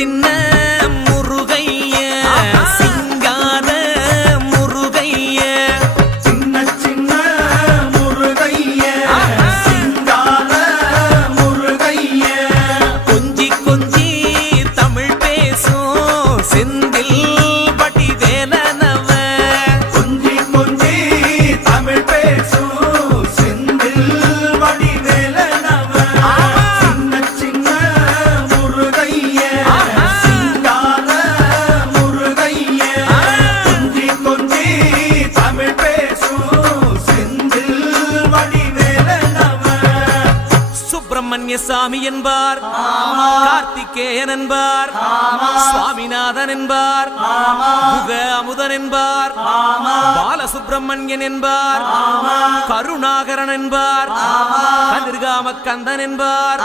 சின்ன முருகைய சிங்கார முருகைய சின்ன சின்ன முருகைய சிங்கார முருகைய கொஞ்சி கொஞ்சி தமிழ் பேசும் செந்தில் வடிவேலனவ கொஞ்சி கொஞ்சி தமிழ் பேசும் செந்தில் வடிவேலனவ சின்ன சின்ன முருகைய சிங்கார முருகைய கொஞ்சி கொஞ்சி தமிழ் பேசும் செந்தில் வடிவேலனவ சுப்பிரமணிய சாமி என்பார் கார்த்திகேயன் என்பார் சுவாமிநாதன் என்பார் முக அமுதன் என்பார் பாலசுப்பிரமணியன் என்பார் கருணாகரன் என்பார் கதிர்காம கந்தன் என்பார்